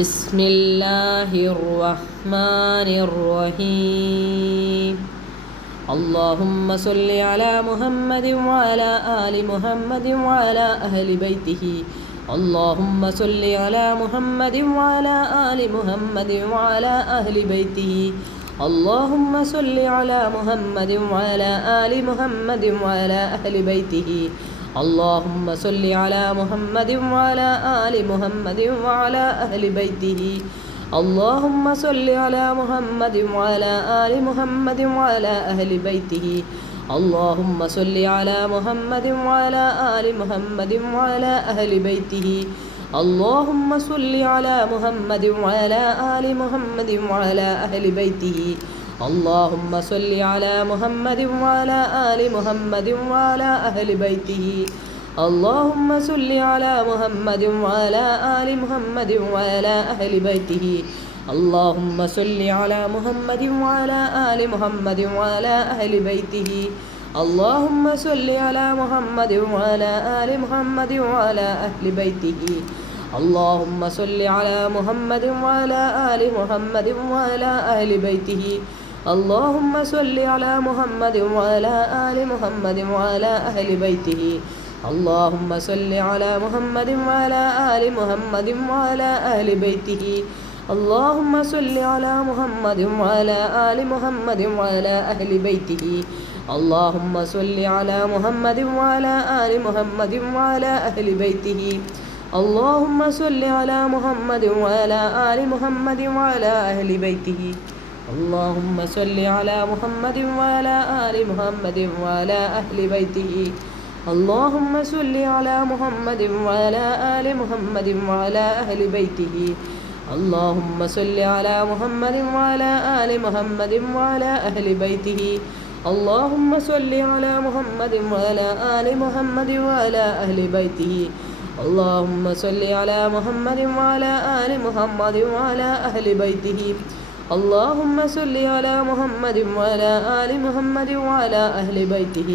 بسم الله الرحمن الرحيم. اللهم صل على محمد وعلى آل محمد وعلى أهل بيته. اللهم صل على محمد وعلى آل محمد وعلى أهل بيته. اللهم صل على محمد وعلى آل محمد وعلى أهل بيته. اللهم صل على محمد وعلى آل محمد وعلى أهل بيته اللهم صل على محمد وعلى آل محمد وعلى أهل بيته اللهم صل على محمد وعلى آل محمد وعلى أهل بيته اللهم صل على محمد وعلى آل محمد وعلى أهل بيته اللهم صل على محمد وعلى آل محمد وعلى أهل بيته اللهم صل على محمد وعلى آل محمد وعلى أهل بيته اللهم صل على محمد وعلى آل محمد وعلى أهل بيته اللهم صل على محمد وعلى آل محمد وعلى أهل بيته اللهم صل على محمد وعلى آل محمد وعلى أهل بيته اللهم صل على محمد وعلى آل محمد وعلى أهل بيته اللهم صل على محمد وعلى آل محمد وعلى أهل بيته اللهم صل على محمد وعلى آل محمد وعلى أهل بيته اللهم صل على محمد وعلى آل محمد وعلى أهل بيته اللهم صل على محمد وعلى آل محمد وعلى أهل بيته اللهم صل على محمد وعلى آل محمد وعلى أهل بيته اللهم صل على محمد وعلى آل محمد وعلى أهل بيته اللهم صل على محمد وعلى آل محمد وعلى أهل بيته اللهم صل على محمد وعلى آل محمد وعلى أهل بيته اللهم صل على محمد وعلى آل محمد وعلى أهل بيته اللهم صل على محمد وعلى آل محمد وعلى أهل بيته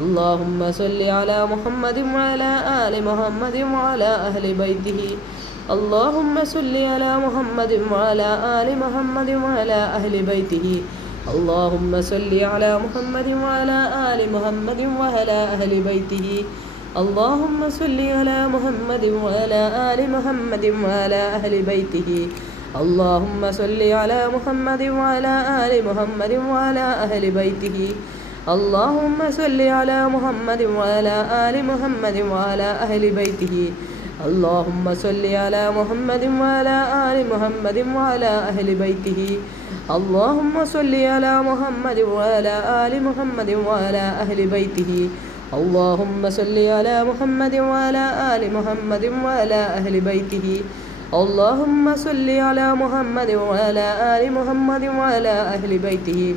اللهم صل على محمد وعلى آل محمد وعلى أهل بيته اللهم صل على محمد وعلى آل محمد وعلى أهل بيته اللهم صل على محمد وعلى آل محمد وعلى أهل بيته اللهم صل على محمد وعلى آل محمد وعلى أهل بيته اللهم صل على محمد وعلى آل محمد وعلى أهل بيته اللهم صل على محمد وعلى آل محمد وعلى أهل بيته اللهم صل على محمد وعلى آل محمد وعلى أهل بيته اللهم صل على محمد وعلى آل محمد وعلى أهل بيته اللهم صل على محمد وعلى آل محمد وعلى أهل بيته اللهم صل على محمد وعلى آل محمد وعلى أهل بيته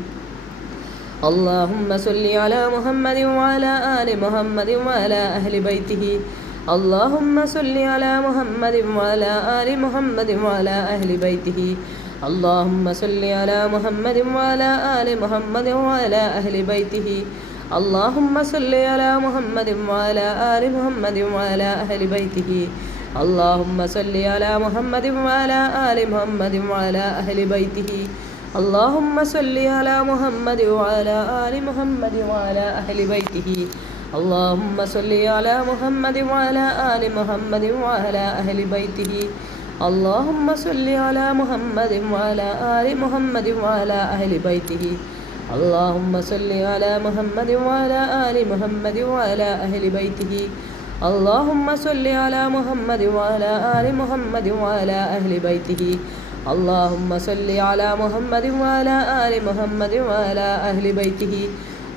اللهم صل على محمد وعلى آل محمد وعلى أهل بيته اللهم صل على محمد وعلى آل محمد وعلى أهل بيته اللهم صل على محمد وعلى آل محمد وعلى أهل بيته اللهم صل على محمد وعلى آل محمد وعلى أهل بيته اللهم صل على محمد وعلى آل محمد وعلى أهل بيته اللهم صل على محمد وعلى آل محمد وعلى أهل بيته اللهم صل على محمد وعلى آل محمد وعلى أهل بيته اللهم صل على محمد وعلى آل محمد وعلى أهل بيته اللهم صل على محمد وعلى آل محمد وعلى أهل بيته اللهم صل على محمد وعلى آل محمد وعلى أهل بيته اللهم صل على محمد وعلى آل محمد وعلى أهل بيته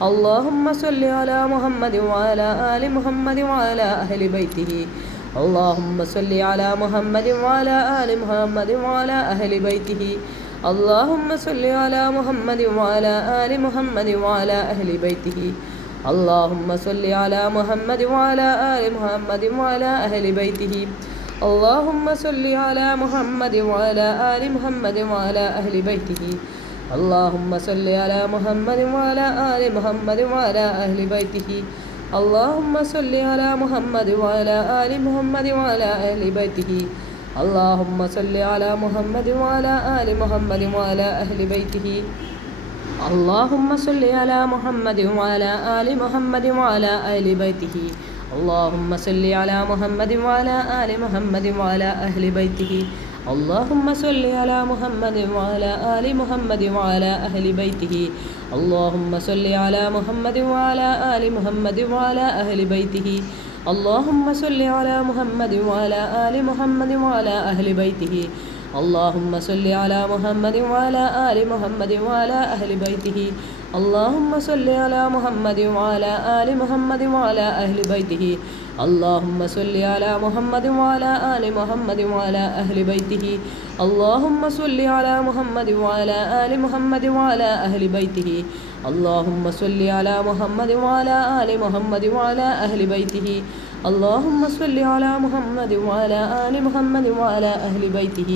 اللهم صل على محمد وعلى آل محمد وعلى أهل بيته اللهم صل على محمد وعلى آل محمد وعلى أهل بيته اللهم صل على محمد وعلى آل محمد وعلى أهل بيته اللهم صل على محمد وعلى آل محمد وعلى أهل بيته اللهم صل على محمد وعلى آل محمد وعلى أهل بيته اللهم صل على محمد وعلى آل محمد وعلى أهل بيته اللهم صل على محمد وعلى آل محمد وعلى أهل بيته اللهم صل على محمد وعلى آل محمد وعلى أهل بيته اللهم صل على محمد وعلى آل محمد وعلى آل بيته اللهم صل على محمد وعلى آل محمد وعلى أهل بيته اللهم صل على محمد وعلى آل محمد وعلى أهل بيته اللهم صل على محمد وعلى آل محمد وعلى أهل بيته اللهم صل على محمد وعلى آل محمد وعلى أهل بيته اللهم صل على محمد وعلى آل محمد وعلى أهل بيته اللهم صل على محمد وعلى آل محمد وعلى أهل بيته اللهم صل على محمد وعلى آل محمد وعلى أهل بيته اللهم صل على محمد وعلى آل محمد وعلى أهل بيته اللهم صل على محمد وعلى آل محمد وعلى أهل بيته اللهم صل على محمد وعلى آل محمد وعلى أهل بيته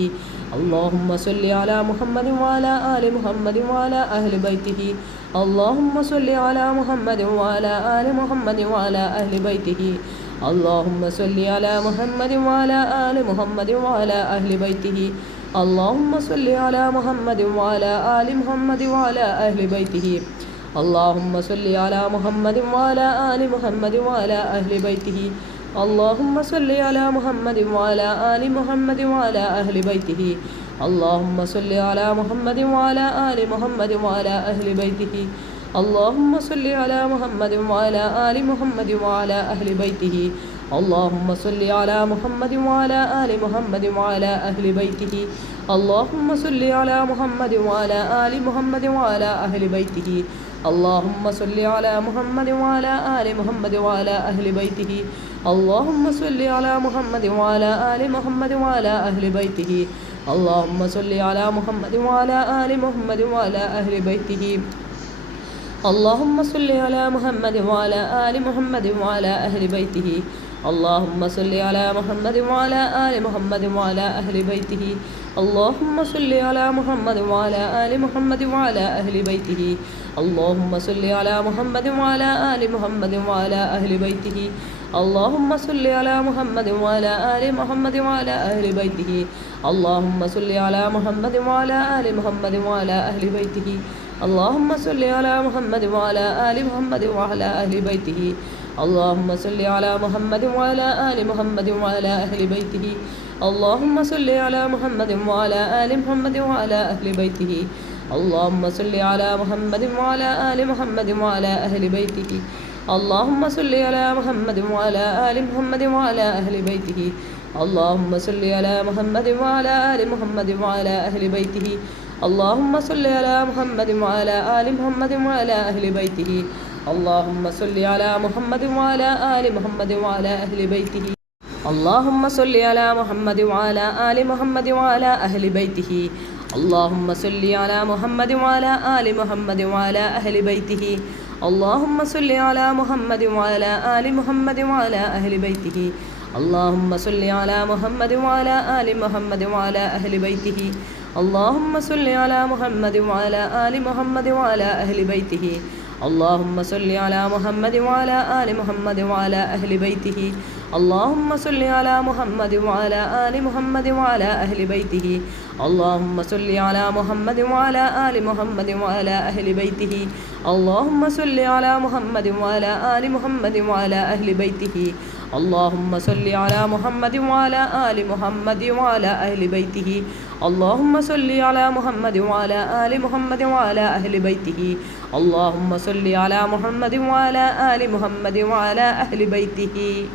اللهم صل على محمد وعلى آل محمد وعلى أهل بيته اللهم صل على محمد وعلى آل محمد وعلى أهل بيته اللهم صل على محمد وعلى آل محمد وعلى أهل بيته اللهم صل على محمد وعلى آل محمد وعلى أهل بيته اللهم صل على محمد وعلى آل محمد وعلى أهل بيته اللهم صل على محمد وعلى آل محمد وعلى أهل بيته اللهم صل على محمد وعلى آل محمد وعلى أهل بيته اللهم صل على محمد وعلى آل محمد وعلى أهل بيته اللهم صل على محمد وعلى آل محمد وعلى أهل بيته اللهم صل على محمد وعلى آل محمد وعلى أهل بيته اللهم صل على محمد وعلى آل محمد وعلى أهل بيته اللهم صل على محمد وعلى آل محمد وعلى أهل بيته اللهم صل على محمد وعلى آل محمد وعلى أهل بيته اللهم صل على محمد وعلى آل محمد وعلى أهل بيته اللهم صل على محمد وعلى آل محمد وعلى أهل بيته اللهم صل على محمد وعلى آل محمد وعلى أهل بيته اللهم صل على محمد وعلى آل محمد وعلى أهل بيته اللهم صل على محمد وعلى آل محمد وعلى أهل بيته اللهم صل على محمد وعلى آل محمد وعلى أهل بيته اللهم صل على محمد وعلى آل محمد وعلى أهل بيته اللهم صل على محمد وعلى آل محمد وعلى أهل بيته اللهم صل على محمد وعلى آل محمد وعلى أهل بيته اللهم صل على محمد وعلى آل محمد وعلى أهل بيته اللهم صل على محمد وعلى آل محمد وعلى أهل بيته اللهم صل على محمد وعلى آل محمد وعلى أهل بيته اللهم صل على محمد وعلى آل محمد وعلى أهل بيته اللهم صل على محمد وعلى آل محمد وعلى أهل بيته اللهم صل على محمد وعلى آل محمد وعلى أهل بيته اللهم صل على محمد وعلى آل محمد وعلى أهل بيته اللهم صل على محمد وعلى آل محمد وعلى أهل بيته اللهم صل على محمد وعلى آل محمد وعلى أهل بيته اللهم صل على محمد وعلى آل محمد وعلى أهل بيته اللهم صل على محمد وعلى آل محمد وعلى أهل بيته اللهم صل على محمد وعلى آل محمد وعلى أهل بيته اللهم صل على محمد وعلى آل محمد وعلى أهل بيته اللهم صل على محمد وعلى آل محمد وعلى أهل بيته اللهم صل على محمد وعلى آل محمد وعلى أهل بيته اللهم صل على محمد وعلى آل محمد وعلى أهل بيته اللهم صل على محمد وعلى آل محمد وعلى أهل بيته.